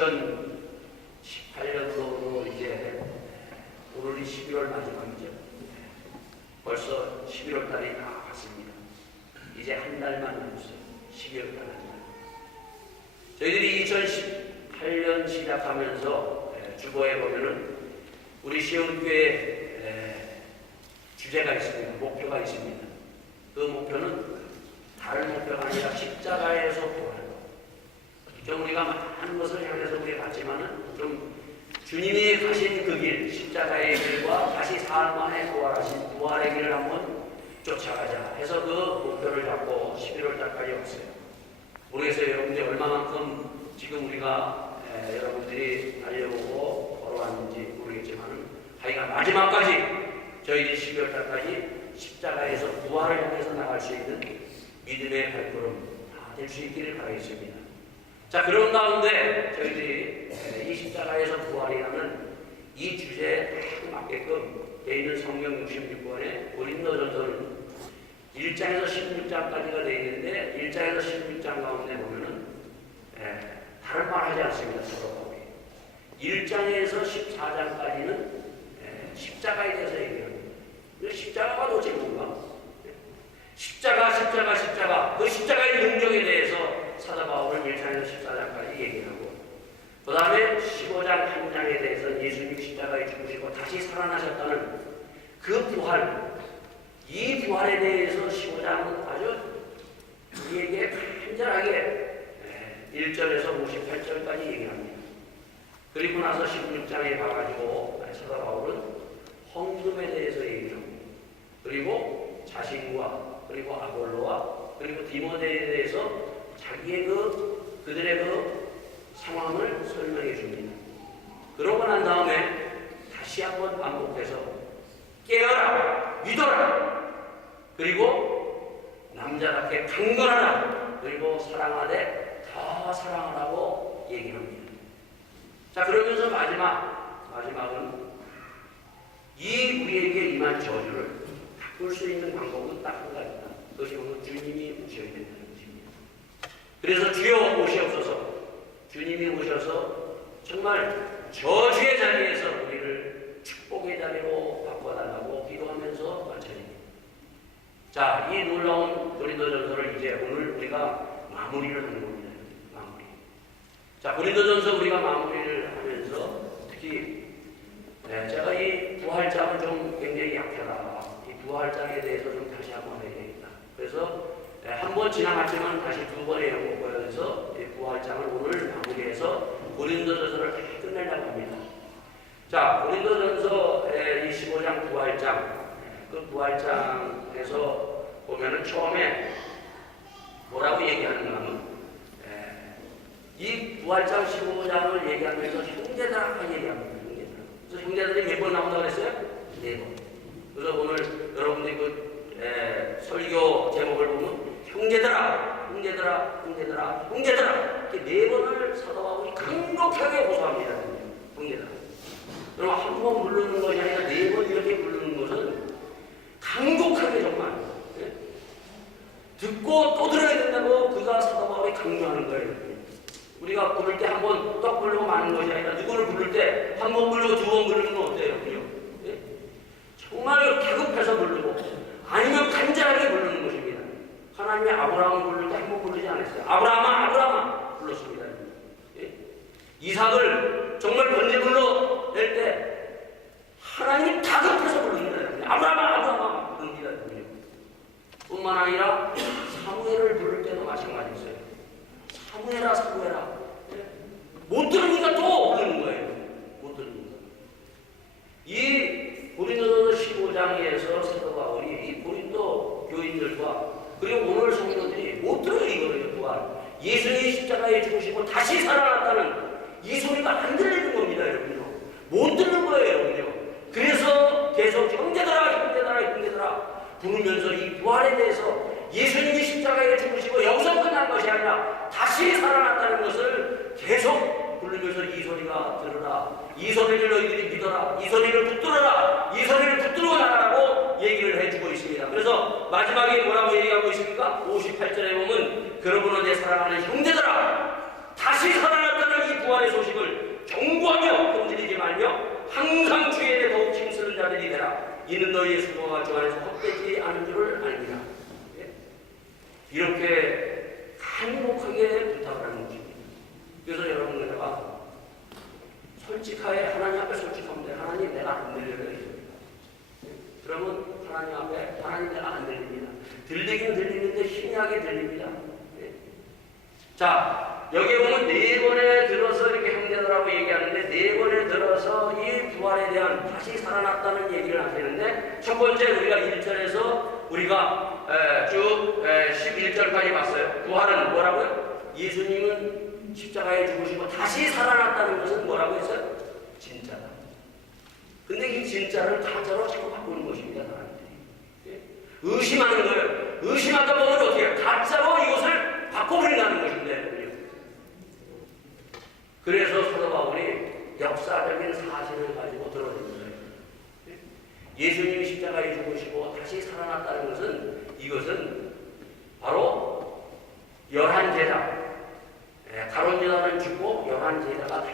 2018년도로 이제 오늘이 11월 마지막이죠. 벌써 11월 달이 다 갔습니다. 이제 한 달만 남았어요. 12월 달까지. 저희들이 2018년 시작하면서 주보에 보면은 우리 시온교회 주제가 있습니다. 목표가 있습니다. 그 목표는 다른 목표가 아니라 십자가에서 부활하는 것. 좀 우리가 많은 것을 향해서 우리가 갔지만은 좀 주님이 가신 그 길, 십자가의 길과 다시 사흘 만에 부활하신 부활의 길을 한번 쫓아가자 해서 그 목표를 잡고 11월 달까지 왔어요. 모르겠어요. 여러분들이 얼마만큼 지금 우리가 여러분들이 달려오고 걸어왔는지 모르겠지만 하여간 마지막까지 저희들이 12월 달까지 십자가에서 부활을 향해서 나갈 수 있는 믿음의 발걸음 다 될 수 있기를 바라겠습니다. 자, 그런 가운데 저희들이 이 십자가에서 부활이라는 이 주제에 딱 맞게끔 되어 있는 성경 66권의 고린도전서는 1장에서 16장까지가 되어 있는데 1장에서 16장 가운데 보면은 다른 말 하지 않습니다. 서로 1장에서 14장까지는 십자가에 대해서 얘기합니다. 십자가가 도대체 뭔가? 십자가 그 십자가의 능력에 대해서 사도 바울은 1장에서 14장까지 얘기하고 그 다음에 15장 한 장에 대해서 예수님 십자가에 죽으시고 다시 살아나셨다는 그 부활, 이 부활에 대해서 15장은 아주 우리에게 간절하게 1절에서 58절까지 얘기합니다. 그리고 나서 16장에 가가지고 사도 바울은 헌금에 대해서 얘기합니다. 그리고 자신과 그리고 아볼로와 그리고 디모데에 대해서 자기의 그들의 그 상황을 설명해 줍니다. 그러고 난 다음에 다시 한번 반복해서 깨어라, 믿어라, 그리고 남자답게 강건하라, 그리고 사랑하되 더 사랑하라고 얘기합니다. 자, 그러면서 마지막은 이 우리에게 임한 저주를 바꿀 수 있는 방법은 딱 한 가지다. 그것이 바로 주님이 오셔야 된다는 것입니다. 그래서 주여 오시옵소서, 주님이 오셔서 정말 저주의 자리에서 우리를 축복의 자리로 바꿔달라고 기도하면서 마쳐집니다. 자, 이 놀라운 고린도전서를 이제 오늘 우리가 마무리를 하는 겁니다. 마무리. 자, 고린도전서 우리가 마무리를 하면서 특히 제가 이 부활장은 좀 굉장히 약하다. 이 부활장에 대해서 좀 다시 한번 해야 되겠다. 그래서 한 번 지나갔지만 다시 두 번에 연구해서 부활장을 오늘 마무리해서 고린도전서를 끝내려고 합니다. 자, 고린도전서 25장 부활장, 그 부활장에서 보면은 처음에 뭐라고 얘기하는가 하면 이 부활장 15장을 얘기하면서 형제들하고 얘기합니다. 그래서 형제들이 몇 번 나온다고 그랬어요? 4번. 그래서 오늘 여러분들이 그 설교 제목을 보면 형제들아 이렇게 4번을 사도 바울이 강력하게 고소합니다. 형제들아. 그럼 한 번 부르는 것이 아니라 4번 이렇게 부르는 것은 강력하게 정말 듣고 또 들어야 된다고 그가 사도 바울이 강조하는 거예요. 우리가 부를 때 한 번 떡 부르고 마는 것이 아니라 누구를 부를 때 한 번 부르고 2번 부르는 건 어때요? 예? 정말 다급해서 부르고 아니면 간절하게 부르는 것입니다. 하나님이 아브라함을 부를 때 한 번 부르지 않았어요. 아브라함아 불렀습니다. 예? 이삭을 정말 번제물로 낼 때 하나님이 다급해서 부릅니다. 아브라함아 부릅니다. 뿐만 아니라 사무엘을 부를 때도 마찬가지였어요. 사무엘아 못 들으니까 또 부르는 거예요. 못 들으니까. 이 고린도전서 15장에서 사도 바울이 이 고린도 교인들과 그리고 오늘 성도들이 못 들어요. 이거를 부활. 예수님이 십자가에 죽으시고 다시 살아났다는 이 소리가 안 들리는 겁니다. 여러분요. 못 듣는 거예요. 여러분요. 그래서 계속 형제들아 부르면서 이 부활에 대해서 예수님이 십자가에 죽으시고 여기서 끝난 것이 아니라 다시 살아났다는 것을 계속 부르면서 이 소리가 들으라, 이 소리를 너희들이 믿어라, 이 소리를 붙들어라, 이 소리를 붙들고 나가라고 얘기를 해주고 있습니다. 그래서 마지막에 뭐라고 얘기하고 있습니까? 58절에 보면 그러므로 내 사랑하는 형제들아, 다시 살아났다는 이 부활의 소식을 항상 주의 일에 더욱 힘쓰는 자들이 되라. 이는 너희의 수고가 주 안에서 헛되지 않은 줄을 알리라. 예? 이렇게 간곡하게 부탁을 하는 것입니다. 그래서 여러분, 내가 솔직하게 하나님 앞에 솔직하면 돼. 하나님, 내가 안 들려요. 그러면 하나님 앞에 하나님, 내가 안 들립니다. 들리긴 들리는데 희미하게 들립니다. 예? 자, 여기 보면 네 번에 들어서 이렇게 형제들하고 얘기하는데, 네 번에 들어서 이 부활에 대한 다시 살아났다는 얘기를 하시는데, 첫 번째 우리가 1절에서 우리가 쭉 11절까지 봤어요. 부활은 뭐라고요? 예수님은 십자가에 죽으시고 다시 살아났다는 것은 뭐라고 했어요? 진짜다. 근데 이 진짜를 가짜로 자꾸 바꾸는 것입니다, 사람들이. 예? 의심하는 거예요. 의심하다 보면 어떻게 해요? 가짜로 이것을 바꿔버린다는 것입니다. 그래서 사도 바울이 역사적인 사실을 가지고 드러낸 거예요. 예수님이 십자가에 죽으시고 다시 살아났다는 것은, 이것은 바로 열한 제자, 가론 제자는 죽고 열한 제자가 다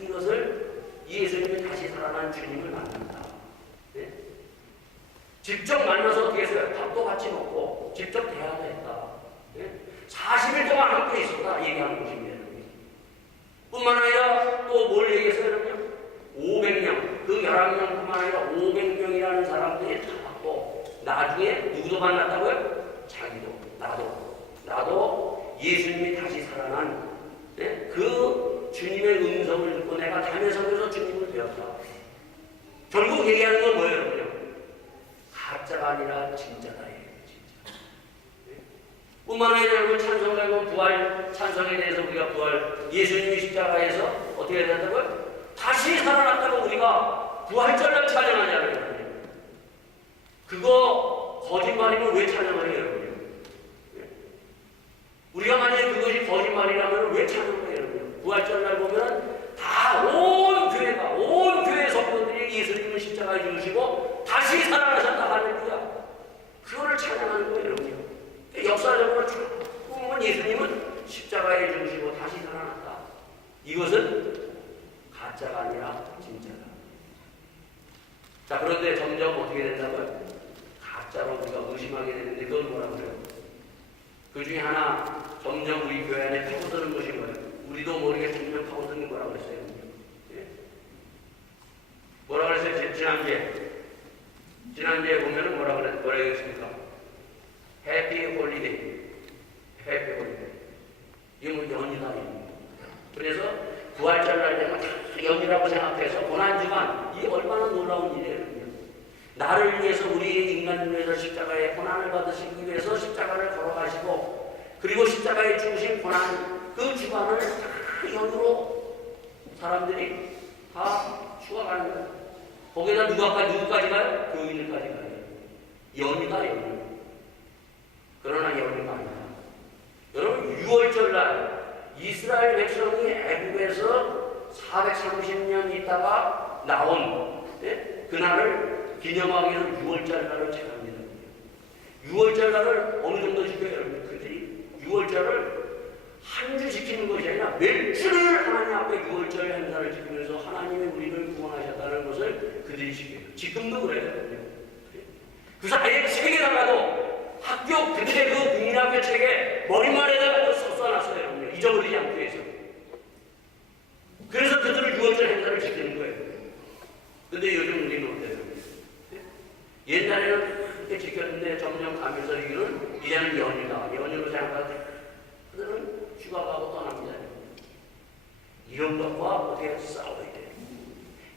이것을 예수님이 다시 살아난 주님을 만난다. 네? 직접 만나서 어떻게 했어요? 밥도 같이 먹고 직접 대화도 했다. 네? 40일 동안 함께 있었다 얘기하는 것입니다. 뿐만 아니라 또 뭘 얘기했어요? 여러분요? 500명, 그 11명뿐만 아니라 500명이라는 사람들이 다 받고, 나중에 누구도 만났다고요? 자기도, 나도 예수님이 다시 살아난, 네? 그 주님의 음성을 듣고 내가 담에 서면서 주님을 배웠다. 결국 얘기하는 건 뭐예요, 여러분요? 가짜가 아니라 진짜다. 뿐만 아니라 여러분, 찬송가고 부활 찬송에 대해서 우리가 부활, 예수님이 십자가에서 어떻게 된다고요? 다시 살아났다고 우리가 부활절날 찬양하잖아요. 그거 거짓말이면 왜 찬양을 해요? 우리가 만약에 그것이 거짓말이라면 왜 찬양을 해요? 부활절날 보면 다 온 교회 성도들이 예수님을 십자가에 죽으시고 다시 살아나셨다 할렐루야. 그거를 찬양하는 거예요, 여러분. 역사적으로 쭉 보면 예수님은 십자가에 죽으시고 다시 살아났다. 이것은 가짜가 아니라 진짜다. 자, 그런데 점점 어떻게 된다고요? 가짜로 우리가 의심하게 되는데, 그건 뭐라고 그래요? 그 중에 하나, 점점 우리 교회 안에 파고드는 것이 뭐예요? 우리도 모르게 점점 파고드는 거라고 했어요. 예? 뭐라고 했어요? 지난주에 보면은 뭐라고 했습니까? 해피 홀리데이. 이게 뭐 연이다. 그래서 부활절날 되면 다 연이라고 생각해서 고난주간, 이 얼마나 놀라운 일이에요. 나를 위해서, 우리 인간을 위해서 십자가에 고난을 받으시기 위해서 십자가를 걸어가시고, 그리고 십자가에 죽으신 고난, 그 주간을 다 연으로 사람들이 다 죽어가는 거예요. 거기다 누구까지 가요? 교인들까지 가요. 연이다, 연. 그러나 연이가 아니다. 여러분, 6월절날 이스라엘 백성이 애굽에서 430년 있다가 나온 그날을 기념하기 위해서 6월절날을 지킵니다. 6월절날을 어느 정도 지켜요, 여러분? 그들이 6월절을 한 주 지키는 것이 아니라 몇 주를 하나님 앞에 6월절 행사를 지키면서 하나님이 우리를 구원하셨다는 것을 그들이 지켜요. 지금도 그래요. 그래서 아예 책에 나가도 학교, 그들의 그 국민학교 책에 머리말에다가 써놨어요, 여러분. 잊어버리지 않기 위해서. 그래서 그들을 6월절 행사를 지키는 거예요. 근데 요즘 우리는 어때요? 옛날에는 그렇게 지켰는데 점점 가면서 이거는 이제는 연휴로 생각하는데 그들은 휴가 가고 떠납니다. 이런 것과 어떻게 싸워야 돼요?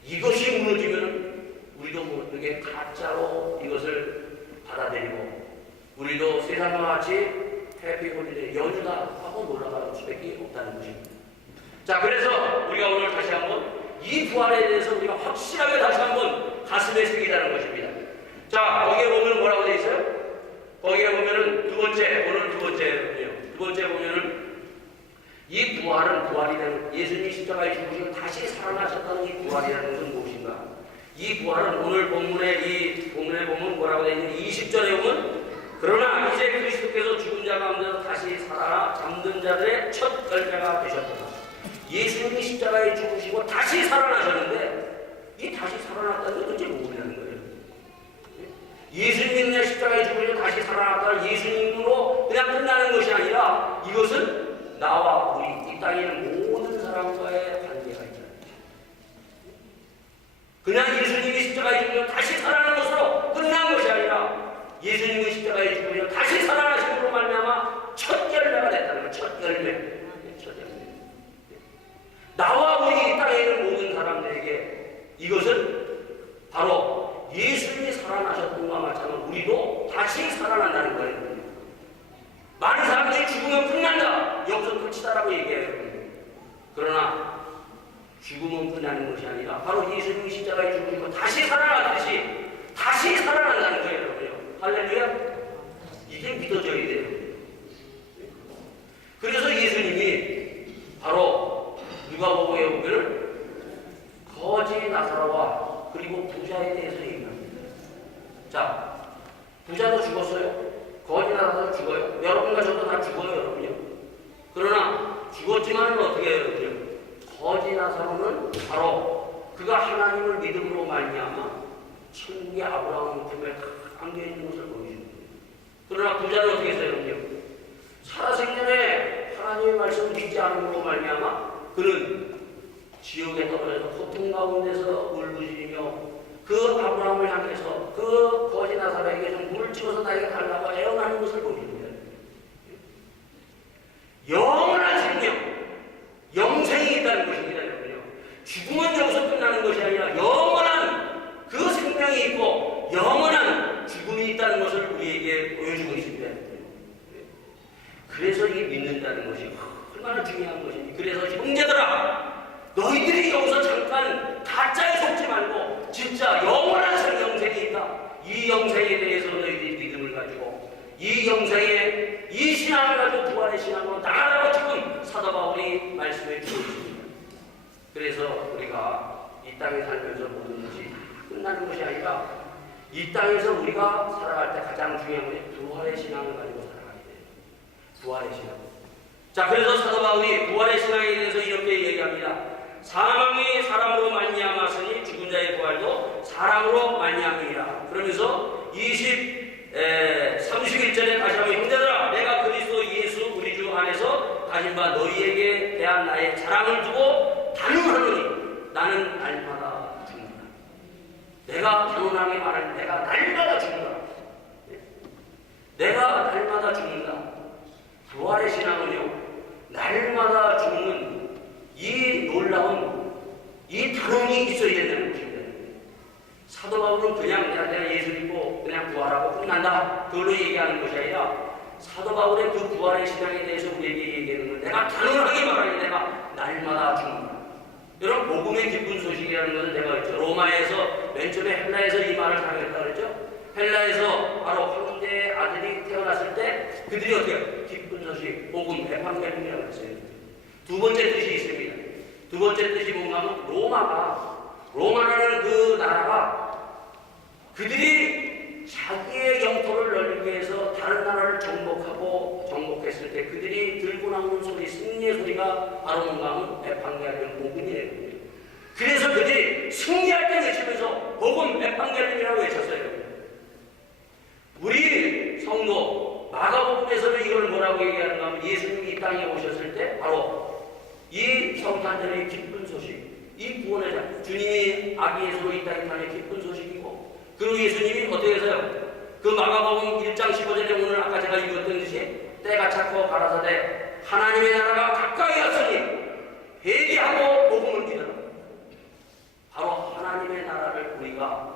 이것이 무너지면 우리도 모르게 가짜로 이것을 받아들이고, 우리도 세상과 같이 해피홀리데이 연휴다 하고 놀아갈 수밖에 없다는 것입니다. 자, 그래서 우리가 오늘 다시 한번 이 부활에 대해서 우리가 확실하게 다시 한번 가슴에 새기자는 것입니다. 자, 거기에 보면 뭐라고 되어 있어요? 거기에 보면은 오늘 두 번째 보면은 이 부활은 부활이 되는, 예수님이 십자가에 죽으시고 다시 살아나셨다는 이 부활이라는 것은 무엇인가? 이 부활은 오늘 본문에 보면 뭐라고 되어 있는지 20절에 보면, 그러나 이제 그리스도께서 죽은 자 가운데서 다시 살아나 잠든 자들의 첫 결자가 되셨다. 예수님이 십자가에 죽으시고 다시 살아나셨는데, 이 다시 살아났다는 게 도대체 뭐냐는 거예요. 예수님의 십자가에 죽으셔서 다시 살아났다는 예수님으로 그냥 끝나는 것이 아니라 이것은 나와 우리 이 땅에 있는 모든 사람과의 관계가 있다. 그냥 예수님이 십자가에 죽으셔서 다시 살아난 것으로 끝난 것이 아니라 예수님이 십자가에 죽으셔서 다시 살아나심으로 말미암아 첫 열매가 됐다는 거예요. 첫 열매. 첫 열매. 나와 우리 이 땅에 있는 모든 사람들에게 이것은 바로 예수님이 살아나셨던 것과 마찬가지로 우리도 다시 살아난다는 거예요. 많은 사람들이 죽으면 끝난다. 여기서 끝이다라고 얘기해요. 그러나 죽음은 끝나는 것이 아니라 바로 예수님이 십자가에 죽으시고 다시 살아나듯이 다시 살아난다는 거예요. 할렐루야. 이게 믿어져야 돼요. 그래서 예수님이 바로 누가복음에 보면 거지 나사로와 그리고 부자에 대해서 얘기합니다. 자, 부자도 죽었어요. 거지 나사로 죽어요. 여러분과 저도 다 죽어요, 여러분요. 그러나 죽었지만은 어떻게 해요? 거지 나사로는 바로 그가 하나님을 믿음으로 말미암아 천국의 아브라함 품에 다 안겨 있는 것을 보여줍니다. 그러나 부자는 어떻게 했어요? 살아생전에 하나님의 말씀을 믿지 않음으로 말미암아 그는 지옥에 떨어져서 고통 가운데서 울부짖으며 그 아브라함을 향해서 그 거지 나사로에게 좀 물을 찍어서 나에게 달라고 애원하는 것을 보여줍니다. 영원한 생명, 영생이 있다는 것입니다. 죽음은 여기서 끝나는 것이 아니라 영원한 그 생명이 있고 영원한 죽음이 있다는 것을 우리에게 보여주고 있습니다. 그래서 이 믿는다는 것이 얼마나 중요한 것인지. 그래서 형제들아, 너희들이 여기서 잠깐 가짜에 속지 말고 진짜 영원한 영생이 있다. 이 영생에 대해서 너희들이 믿음을 가지고 이 영생에 이 신앙을 가지고 부활의 신앙으로 나가라고 지금 사도 바울이 말씀해 주고 있습니다. 그래서 우리가 이 땅에 살면서 모든 것이 끝나는 것이 아니라 이 땅에서 우리가 살아갈 때 가장 중요한 것이 부활의 신앙을 가지고 살아가야 돼요. 부활의 신앙. 자, 그래서 사도 바울이 부활의 신앙에 대해서 이렇게 얘기합니다. 사망이 사람으로 말미암았으니 죽은 자의 부활도 사람으로 말미암으리라. 그러면서 31절에 다시 한번 형제들아, 내가 그리스도 예수 우리 주 안에서 가진 바 너희에게 대한 나의 자랑을 두고 단언하노니 나는 날마다 죽는다. 내가 단언하게 말하는 내가 날마다 죽는다. 내가 날마다 죽는다. 부활의 신앙은요, 날마다 죽는 이 놀라운 이 단언이 있어야 된다는 것입니다. 사도 바울은 그냥 내가 예수 믿고 그냥 부활하고 끝난다, 그걸로 얘기하는 것이 아니라 사도 바울의 그 부활의 신앙에 대해서 우리에게 얘기하는 건 내가 단언하게 말하니 내가 날마다 죽는다. 여러분, 복음의 기쁜 소식이라는 것은 내가 했죠. 로마에서 맨 처음에 헬라에서 이 말을 사용했다 그랬죠. 헬라에서 바로 황제의 아들이 태어났을 때 그들이 어떻게 해요? 기쁜 소식, 복음, 에반게리온이라고 했어요. 두 번째 뜻이 있습니다. 두 번째 뜻이 뭔가 하면 로마라는 그 나라가 그들이 자기의 영토를 넓히기 위해서 다른 나라를 정복했을 때 그들이 들고 나오는 소리, 승리의 소리가 바로 뭔가 하면 에반게리온 복음이에요. 그래서 그들이 승리할 때 외치면서 복음 에반게리온이라고 외쳤어요. 우리 성도 마가복음에서는 이걸 뭐라고 얘기하는가 하면 예수님이 이 땅에 오셨을 때 바로 이 성탄절의 기쁜 소식, 이 구원의 자, 주님이 아기 예수로 이 땅에 타는 기쁜 소식이고, 그리고 예수님이 어떻게 해서요? 그 마가복음 1장 15절에 오늘 아까 제가 읽었던 듯이 때가 찼고 가라사대 하나님의 나라가 가까이 왔으니 회개하고 복음을 믿어라. 바로 하나님의 나라를 우리가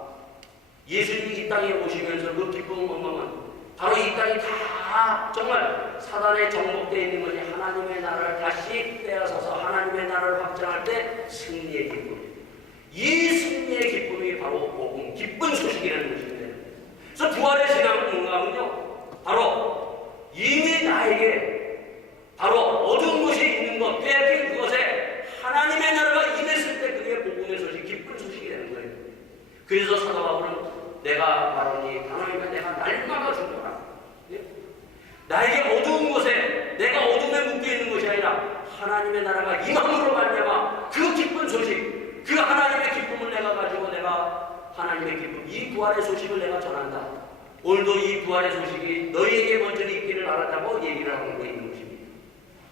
예수님이 이 땅에 오시면서 그 기쁨 어마어마한 바로 이 땅이 다 정말 사단에 정복되어 있는 것이 하나님의 나라를 다시 빼앗아서 하나님의 나라를 확장할 때 승리의 기쁨. 이 승리의 기쁨이 바로 복음, 기쁜 소식이라는 것입니다. 그래서 부활의 신앙은 뭔가 하면요, 바로 이미 나에게 바로 어두운 곳이 있는 것, 빼앗긴 그것에 하나님의 나라가 임했을 때 그게 복음의 소식, 기쁜 소식이 되는 거예요. 그래서 사도 바울은 내가 말하니 하나님과 내가 날마다 죽노라. 나에게 어두운 곳에 내가 어둠에 묶여 있는 것이 아니라 하나님의 나라가 임함으로 말미암아 그 기쁜 소식, 그 하나님의 기쁨을 내가 가지고 하나님의 기쁨, 이 부활의 소식을 내가 전한다. 오늘도 이 부활의 소식이 너희에게 먼저 있기를 바란다고 얘기를 하고 있는 것입니다.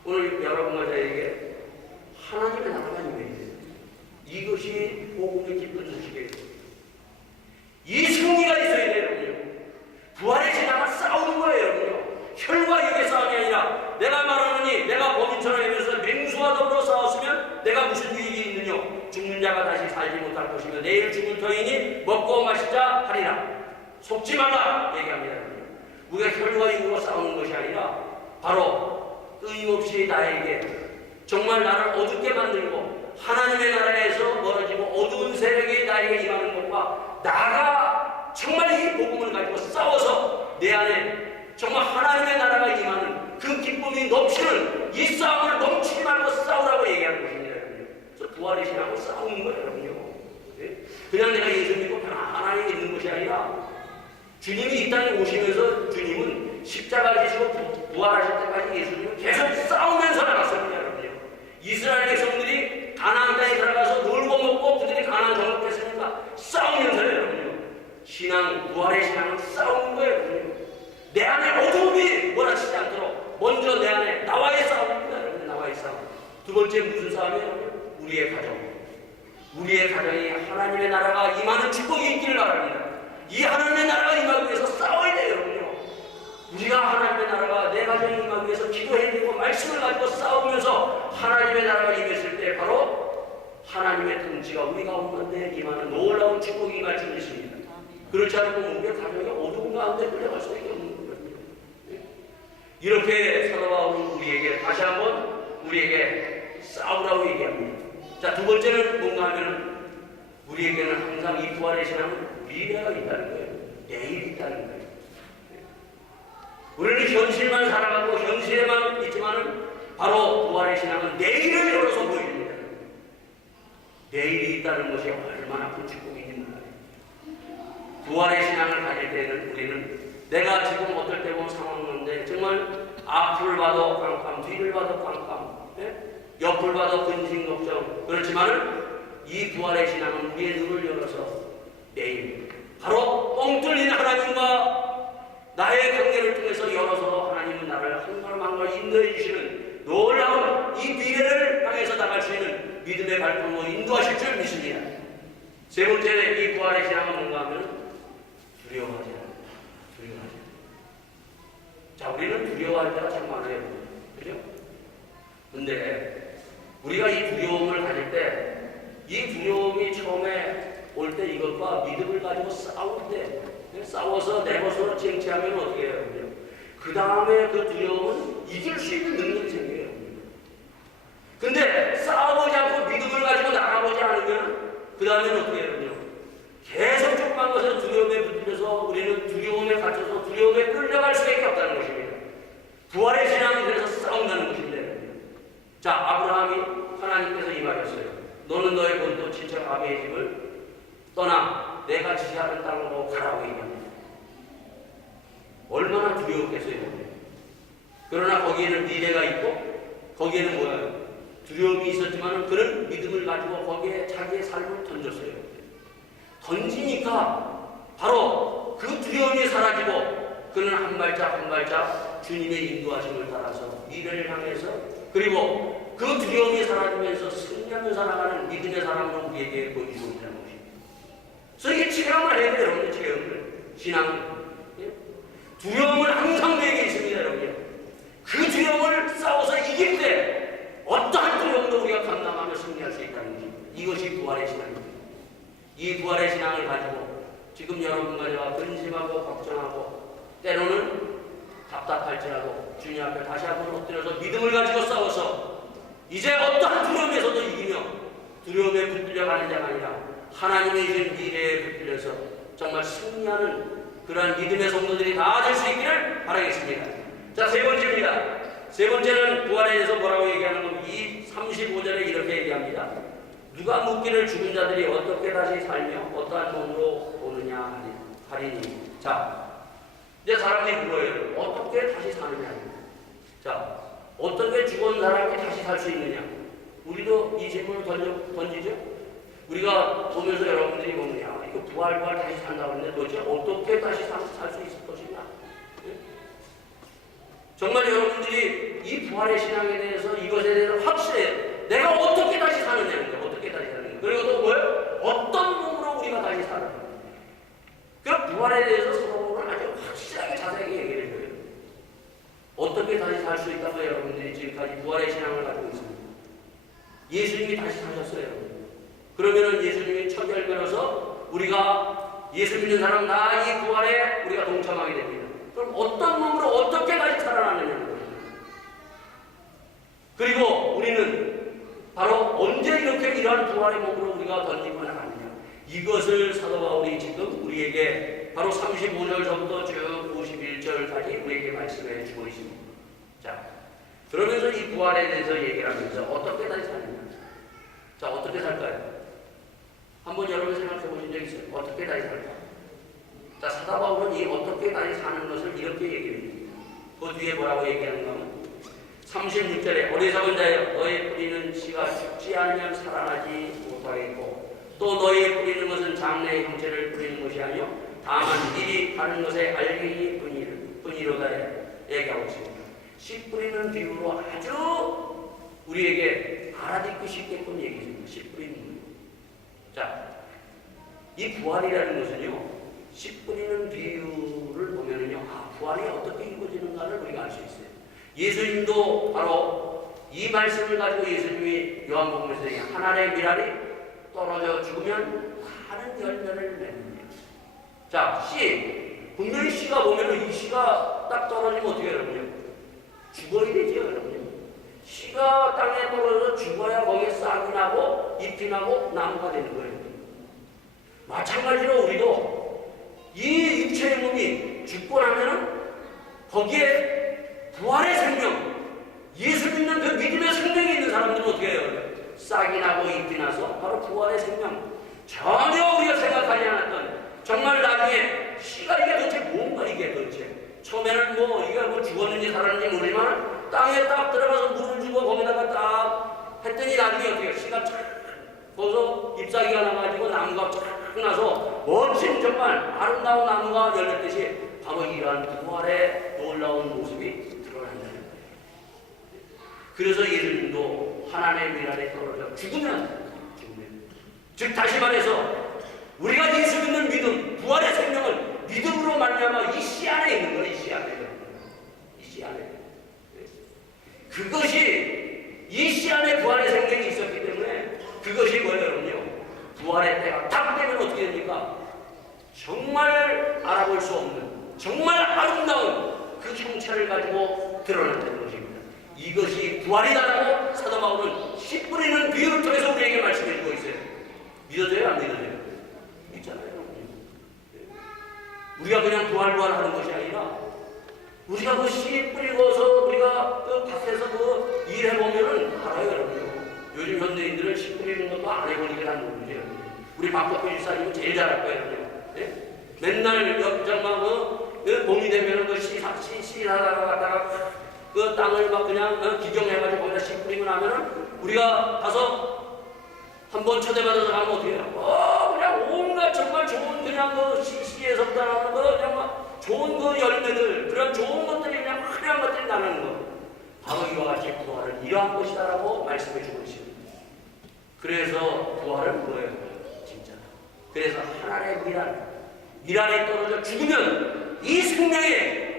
오늘 여러분과 저에게 하나님의 나라가 임해야 돼요. 이것이 복음의 기쁜 소식이에요. 이 승리가 있어야 돼요, 여러분요. 부활의 신앙은 싸우는 거예요, 여러분요. 혈과 육의 싸움이 아니라 내가 말하노니 내가 범인처럼 하면서 맹수와 더불어 싸웠으면 내가 무슨 유익이 있느냐. 죽는 자가 다시 살지 못할 것이며 내일 죽을 터이니 먹고 마시자 하리라. 속지 말라 얘기합니다. 우리가 혈과 육으로 싸우는 것이 아니라 바로 끊임없이 나에게 정말 나를 어둡게 만들고 하나님의 나라에서 멀어지고 어두운 세력이 나에게 임하는 것과 나가 정말 이 복음을 가지고 싸워서 내 안에 정말 하나님의 나라가 임하는 그 기쁨이 넘치는 이 싸움을 멈추지 말고 싸우라고 얘기하는 것입니다. 그래서 부활의 신앙은 싸우는 거예요, 여러분요. 그냥 내가 예수 믿고 편안하게 있는 것이 아니라 주님이 이 땅에 오시면서 주님은 십자가 지시고 부활하실 때까지 예수님은 계속 싸우면서 나갔습니다, 여러분요. 이스라엘 백성들이 가나안 땅에 들어가서 놀고 먹고 그들이 가나안 정복했으니까 싸우면서요, 여러분요. 신앙, 부활의 신앙은 싸우는 거예요, 여러분요. 내 안에 어둠이 몰아치지 않도록 먼저 내 안에 나와의 싸움입니다, 여러분. 나와의 싸움. 두 번째 무슨 싸움이에요? 우리의 가정. 우리의 가정이 하나님의 나라가 임하는 축복이 있기를 바랍니다. 이 하나님의 나라가 임하기 위해서 싸워야 돼요, 여러분요. 우리가 하나님의 나라가 내 가정이 임하기 위해서 기도해야 되고 말씀을 가지고 싸우면서 하나님의 나라가 임했을 때 바로 하나님의 통치가 우리 가운데 임하는 놀라운 축복이 임할 줄 믿습니다. 그렇지 않으면 우리의 가정이 어두운 가운데 끌려갈 수밖에 없는 거거든요. 이렇게 사도 바울은 우리에게 다시 한번 우리에게 싸우라고 얘기합니다. 자, 두 번째는 뭔가 하면 우리에게는 항상 이 부활의 신앙은 미래가 있다는 거예요. 내일이 있다는 거예요. 우리는 현실만 살아가고 현실에만 있지만은 바로 부활의 신앙은 내일을 열어서 보여줍니다. 내일이 있다는 것이 얼마나 큰 축복이 있는 거예요. 부활의 신앙을 가질 때는 우리는 내가 지금 어떨 때 보면 상황인데 정말 앞을 봐도 깜깜, 뒤를 봐도 깜깜, 옆을 봐도 근심 걱정. 그렇지만은 이 부활의 신앙은 우리의 눈을 열어서 내일 바로 뻥 뚫린 하나님과 나의 관계를 통해서 열어서 하나님은 나를 한 걸음 한 걸음 인도해 주시는 놀라운 이 미래를 향해서 나갈 수 있는 믿음의 발걸음으로 인도하실 줄 믿습니다. 세 번째 이 부활의 신앙은 뭔가 하면 두려워하지 않아요. 두려워하지 않아요. 자, 우리는 두려워할 때가 참 많아요. 그죠? 근데 우리가 이 두려움을 가질 때 이 두려움이 처음에 올 때 이것과 믿음을 가지고 싸울 때 싸워서 내 것으로 쟁취하면 어떻게 해요? 그 다음에 그 두려움은 이길 수 있는 능력이 생겨요. 근데 싸워보지 않고 믿음을 가지고 나가보지 않으면 그 다음에는 어떻게 해요? 계속 조그만 것에 두려움에 붙들려서 우리는 두려움에 갇혀서 두려움에 끌려갈 수밖에 없다는 것입니다. 부활의 신앙이 그래서 싸운다는 것인데, 자, 아브라함이 하나님께서 이 말했어요. 너는 너의 본토 친척 아비의 집을 떠나 내가 지시하는 땅으로 가라고 얘기합니다. 얼마나 두려웠겠어요. 그러나 거기에는 미래가 있고 거기에는 뭐예요? 두려움이 있었지만 그는 믿음을 가지고 거기에 자기의 삶을 던졌어요. 던지니까 바로 그 두려움이 사라지고 그는 한 발짝 한 발짝 주님의 인도하심을 따라서 미래를 향해서 그리고 그 두려움이 사라지면서 승리하며 살아가는 믿음의 사람으로 우리에게 보여주고 있다는 것입니다. 그래서 이게 체험을 해야 돼요, 여러분. 체험을. 신앙은. 두려움은 항상 우리에게 있습니다, 여러분. 그 두려움을 싸워서 이길 때 어떠한 두려움도 우리가 감당하며 승리할 수 있다는 것입니다. 이것이 부활의 신앙입니다. 이 부활의 신앙을 가지고 지금 여러분과 제가 근심하고 걱정하고 때로는 답답할지라도 주님 앞에 다시 한번 엎드려서 믿음을 가지고 싸워서 이제 어떠한 두려움에서도 이기며 두려움에 붙들려가는 자가 아니라 하나님의 이른 미래에 붙들려서 정말 승리하는 그러한 믿음의 성도들이 다 될 수 있기를 바라겠습니다. 자, 세 번째입니다. 세 번째는 부활에 대해서 뭐라고 얘기하는 건 이 35절에 이렇게 얘기합니다. 누가 묻기를 죽은 자들이 어떻게 다시 살며 어떠한 몸으로 오느냐 하리니. 자, 이제 사람들이 물어요. 어떻게 다시 사느냐. 자, 어떻게 죽은 사람이 다시 살 수 있느냐? 우리도 이 질문을 던지죠? 우리가 보면서 여러분들이 보면 야 이거 부활 다시 산다고 하는데 도대체 어떻게 다시 살 수 있을 것이냐. 정말 여러분들이 이 부활의 신앙에 대해서 이것에 대해서 확실해요. 내가 어떻게 다시 사느냐는 거예요. 어떻게 다시 사느냐. 그리고 또 뭐예요? 어떤 몸으로 우리가 다시 살아가느냐. 그 부활에 대해서 서로는 아주 확실하게 자세하게 얘기를 해줘요. 어떻게 다시 살 수 있다고 여러분들이 지금까지 부활의 신앙을 가지고 있습니다. 예수님이 다시 사셨어요, 여러분. 그러면은 예수님이 처결되어서 우리가 예수 믿는 사람 다 이 부활에 우리가 동참하게 됩니다. 그럼 어떤 몸으로 어떻게 다시 살아나느냐는 거예요. 그리고 우리는 바로 언제 이렇게 이러한 부활의 몸으로 우리가 던지고 나가느냐. 이것을 사도 바울이 지금 우리에게 바로 35절부터 쭉 51절까지 우리에게 말씀해 주고 있습니다. 자, 그러면서 이 부활에 대해서 얘기를 하면서 어떻게 다시 사느냐. 자, 어떻게 살까요? 한번 여러분 생각해 보신 적 있어요? 어떻게 다시 살까? 자, 사도 바울은 이 어떻게 다시 사는 것을 이렇게 얘기합니다. 그 뒤에 뭐라고 얘기하는가 하면 36절에 어리석은 자여 너의 뿌리는 씨가 죽지 않으면 살아나지 못하겠고 또 너의 뿌리는 것은 장래의 형체를 뿌리는 것이 아니요 다만 미리 가는 것에 알갱이 뿐이로다 얘기하고 있습니다. 씨 뿌리는 비유로 아주 우리에게 알아듣기 쉽게끔 얘기해줍니다. 씨 뿌리는 비유. 자, 이 부활이라는 것은요 씨 뿌리는 비유를 보면은요 부활이 어떻게 이루어지는가를 우리가 알 수 있어요. 예수님도 바로 이 말씀을 가지고 예수님이 요한복음에서 한 알의 밀알이 떨어져 죽으면 많은 열매를 냅니다. 자, 씨 분명히 씨가 보면은 이 씨가 딱 떨어지면 어떻게 여러분요? 죽어야 되죠, 여러분요. 씨가 땅에 떨어져 죽어야 거기에 싹이 나고 잎이 나고 나무가 되는 거예요. 마찬가지로 우리도 이 육체의 몸이 죽고 나면은 거기에 부활의 생명, 예수 믿는 그 믿음의 생명이 있는 사람들은 어떻게 해요? 싹이 나고 잎이 나서 바로 부활의 생명. 전혀 우리가 생각하지 않았던 정말 나중에 씨가 이게 도대체 뭔가 이게 도대체 처음에는 뭐 이게 뭐 죽었는지 살았는지 모르지만 땅에 딱 들어가서 물을 주고 거기다가 딱 했더니 나중에 어떻게 씨가 쫙 거기서 잎사귀가 나가지고 나무가 쫙 나서 멋진 정말 아름다운 나무가 열렸듯이 바로 이러한 부활의 놀라운 모습이 드러난다는 거예요. 그래서 예수님도 하나님의 밀알에 떨어져 죽으면 즉 다시 말해서 우리가 예수 믿는 믿음, 부활의 생명은 믿음으로 말미암아 이 씨 안에 있는 거예요. 이 씨 안에. 이 씨 안에. 그것이 이 씨 안에 부활의 생명이 있었기 때문에 그것이 뭐예요, 여러분요? 부활의 때가 딱 되면 어떻게 됩니까? 정말 알아볼 수 없는 정말 아름다운 그 형체를 가지고 드러난다는 것입니다. 이것이 부활이다라고 사도 바울은 씨 뿌리는 비유를 통해서 우리에게 말씀해 주고 있어요. 믿어져요? 안 믿어져요? 믿잖아요. 우리가 그냥 부활하는 것이 아니라 우리가 그 씨 뿌리고서 우리가 그 밭에서 그 일해보면은 알아요, 여러분. 요즘 현대인들은 씨 뿌리는 것도 안 해보니까 안 모르죠. 우리 박덕호 일사님은 제일 잘할 거예요. 네? 맨날 정말 그 봄이 되면은 그 씨 사다가 갖다가 그 땅을 막 그냥 기경해가지고 거기다 씨 뿌리고 나면은 우리가 가서 한번 초대받아서 가면 어떻게 해요? 그냥 온갖 정말 좋은 그냥 그 씨에서부터 나오는 거 그냥 막 좋은 그 열매들 그런 좋은 것들이 그냥 화려한 것들이 나는 거. 바로 이와 같이 부활은 이러한 것이다라고 말씀해 주고 있습니다. 그래서 부활은 뭐예요? 진짜다. 그래서 하나의 밀알이 떨어져 죽으면 이 생명에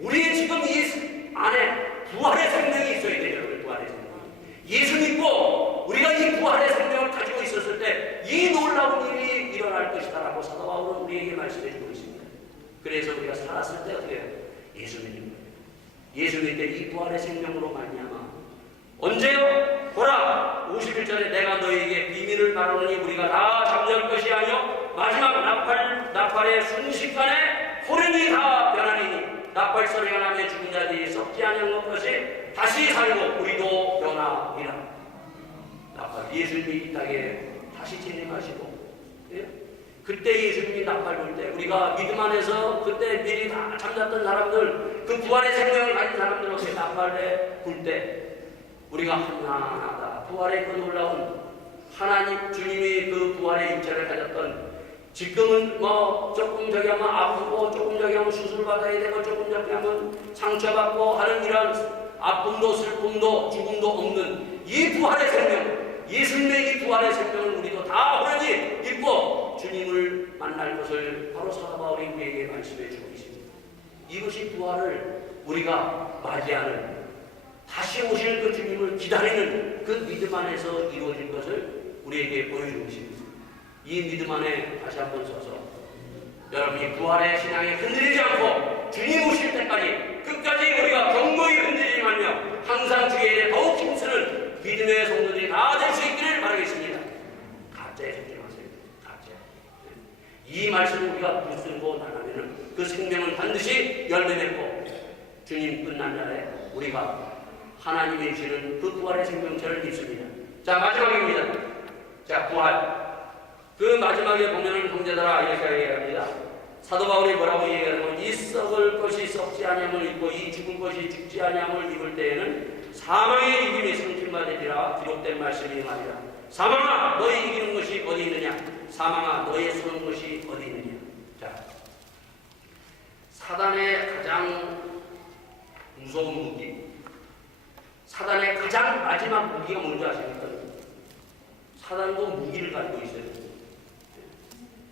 우리 지금 이 안에 부활의 생명이 있어야 돼요. 부활의 생명. 예수 믿고 우리가 이 부활의 생명을 가지고 있었을 때 이 놀라운 일이 일어날 것이다라고 사도 바울은 우리에게 말씀해 주고 있습니다. 그래서 우리가 살았을 때 어떻게 해요? 예수 믿는 거예요. 예수 믿을 때 이 부활의 생명으로 말미암아 언제요? 보라 51절에 내가 너희에게 비밀을 말하노니 우리가 다 잠잘 것이 아니요 마지막 나팔의 순식간에 호련히 다 변하리니 나팔 소리가 나며 죽은 자들이 썩지 않은 것이 다시 살고 우리도 변하리라. 나팔 예수님이 이 땅에 다시 재림하시고 예? 그때 예수님이 나팔 불 때 우리가 믿음 안에서 그때 미리 다 잠잤던 사람들 그 부활의 생명을 가진 사람들 어떻게 나팔에 불 때 우리가 하나하나 부활의 그 놀라운 하나님 주님이 그 부활의 육체를 가졌던 지금은 뭐 조금 저기 하면 아프고 조금 저기 하면 수술 받아야 되고 조금 저기 하면 상처받고 하는 이런 아픔도 슬픔도 죽음도 없는 이 부활의 생명, 예수님의 이 부활의 생명을 우리도 다 호련히 입고 주님을 만날 것을 바로 사도 바울이 우리에게 말씀해 주고 있습니다. 이것이 부활을 우리가 맞이하는 다시 오실 그 주님을 기다리는 그 믿음 안에서 이루어질 것을 우리에게 보여주고 있습니다. 이 믿음 안에 다시 한번 서서 여러분이 부활의 신앙에 흔들리지 않고 주님 오실 때까지 끝까지 우리가 견고히 흔들리지 말며 항상 주의 일에 더욱 힘쓰는 믿음의 성도들이 다 될 수 있기를 바라겠습니다. 가짜에 속지 마세요. 가짜. 이 말씀을 우리가 붙들고 나가면 그 생명은 반드시 열매 맺고 주님 끝난 날에 우리가 하나님이 주시는 그 부활의 생명체를 믿습니다. 자, 마지막입니다. 자, 부활. 그 마지막에 보면은 형제들아 이렇게 얘기합니다. 사도 바울이 뭐라고 얘기하냐면 이 썩을 것이 썩지 아니함을 입고 이 죽을 것이 죽지 아니함을 입을 때에는 사망의 이김이 성김받으리라 기록된 말씀이 말이라. 사망아 너희 이기는 것이 어디 있느냐? 사망아 너의 쏘는 것이 어디 있느냐? 자, 사단의 가장 무서운 무기, 사단의 가장 마지막 무기가 뭔지 아십니까? 사단도 무기를 가지고 있어요.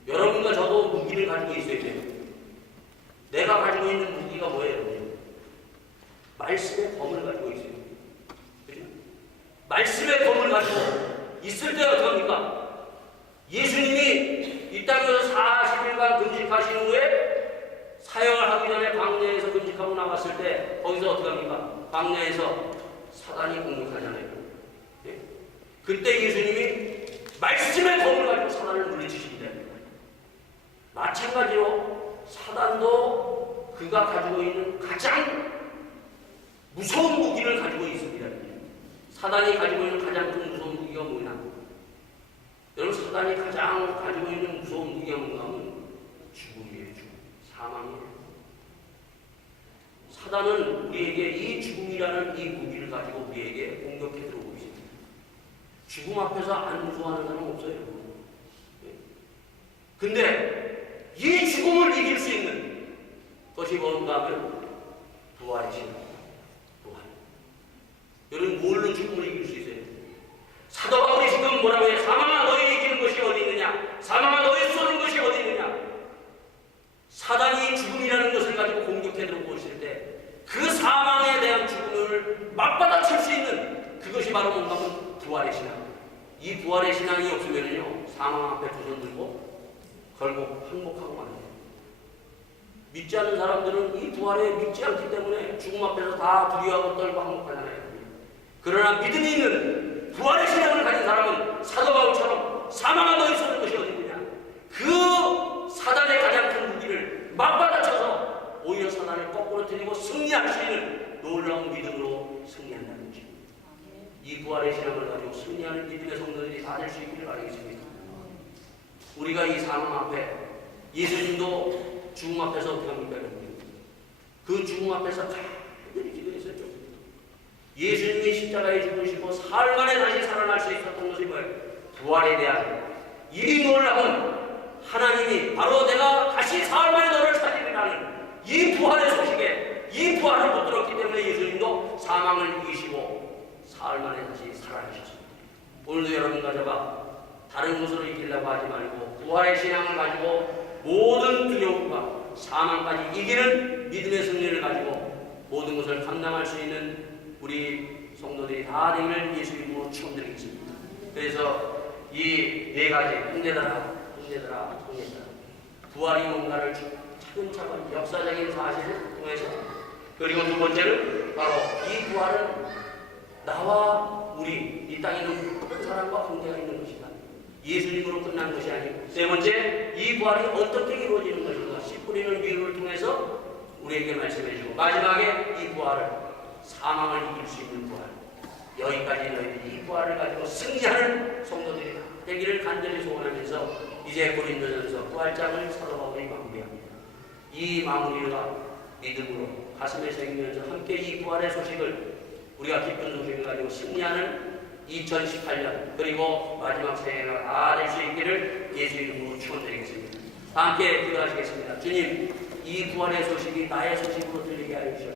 여러분과 저도 무기를 가지고 있어야 돼요. 내가 가지고 있는 무기가 뭐예요? 말씀의 검을 가지고 있어요. 그죠? 말씀의 검을 가지고 있을 때 어떡합니까? 예수님이 이 땅에서 40일간 금식하신 후에 사역을 하기 전에 광야에서 금식하고 나왔을 때 거기서 어떡합니까? 광야에서 사단이 공격하잖아요. 네? 그때 예수님이 말씀의 검을 가지고 사단을 물리치십니다. 마찬가지로 사단도 그가 가지고 있는 가장 무서운 무기를 가지고 있습니다. 사단이 가지고 있는 가장 큰 무서운 무기가 뭐냐? 여러분, 사단이 가장 가지고 있는 무서운 무기가 뭔가 하면 죽음이에요. 죽음. 사망이에요. 사단은 우리에게 이 죽음이라는 이 무기를 가지고 우리에게 공격해 들어오고 있습니다. 죽음 앞에서 안 무서워하는 사람 없어요. 근데 이 죽음을 이길 수 있는 것이 뭔가 하면 부활이십니다. 부활. 여러분, 뭘로 죽음을 이길 수 있어요? 사도 바울이 지금 뭐라고 해요? 사망아 너희 이기는 것이 어디 있느냐? 사망아 너희 쏘는 것이 어디 있느냐? 사단이 죽음이라는 것을 가지고 공격해 들어오고 있을 때 그 사망에 대한 죽음을 맞받아칠 수 있는 그것이 바로 뭔가 하면 부활의 신앙. 이 부활의 신앙이 없으면요 사망 앞에 두 손 들고 결국 항복하고 말아요. 믿지 않는 사람들은 이 부활에 믿지 않기 때문에 죽음 앞에서 다 두려워하고 떨고 항복하잖아요. 그러나 믿음이 있는 부활의 신앙을 가진 사람은 사도 바울처럼 사망아 너희 쏘는 것이 어디 있느냐? 그 사단의 가장 큰 무기를 맞받아쳐서 오히려 사단을 거꾸로 들이고 승리할 수 있는 놀라운 믿음으로 승리한다는 것입니다. 이 부활의 신앙을 가지고 승리하는 믿음의 성도들이 다 될 수 있기를 바라겠습니다. 우리가 이 사망 앞에 예수님도 죽음 앞에서 어떻게 합니까? 그 죽음 앞에서 간절히 기도했었죠. 예수님이 십자가에 죽으시고 사흘 만에 다시 살아날 수 있었던 것이 뭐예요? 부활에 대한 이 놀라운 하나님이 바로 내가 다시 사흘 만에 너를 찾으리라는 이 부활의 소식에 이 부활을 붙들었기 때문에 예수님도 사망을 이기시고 사흘 만에 다시 살아나셨습니다. 오늘도 여러분과 저가 다른 것으로 이기려고 하지 말고 부활의 신앙을 가지고 모든 두려움과 사망까지 이기는 믿음의 승리를 가지고 모든 것을 감당할 수 있는 우리 성도들이 다 되기를 예수 이름으로 축원드리겠습니다. 그래서 이 네 가지 형제들아 부활이 뭔가를 차근차근 역사적인 사실을 통해서 그리고 두 번째는 바로 이 부활은 나와 우리 이 땅에 있는 모든 사람과 관계가 있는 것이다. 예수님으로 끝난 것이 아니고 세 번째 이 부활이 어떻게 이루어지는 것인가 씨 뿌리는 비유를 통해서 우리에게 말씀해 주고 마지막에 이 부활을 사망을 이길 수 있는 부활 여기까지 너희들이 이 부활을 가지고 승리하는 성도들이 되기를 간절히 소원하면서 이제 고린도전서 부활장을 사도 바울이 마무리합니다. 이 마무리가 믿음으로 가슴에 새기면서 함께 이 부활의 소식을 우리가 기쁜 소식을 가지고 승리하는 2018년 그리고 마지막 새해가 다 될 수 있기를 예수 이름으로 축원드리겠습니다. 함께 기도하시겠습니다. 주님, 이 구원의 소식이 나의 소식으로 들리게 하여 주시옵소서.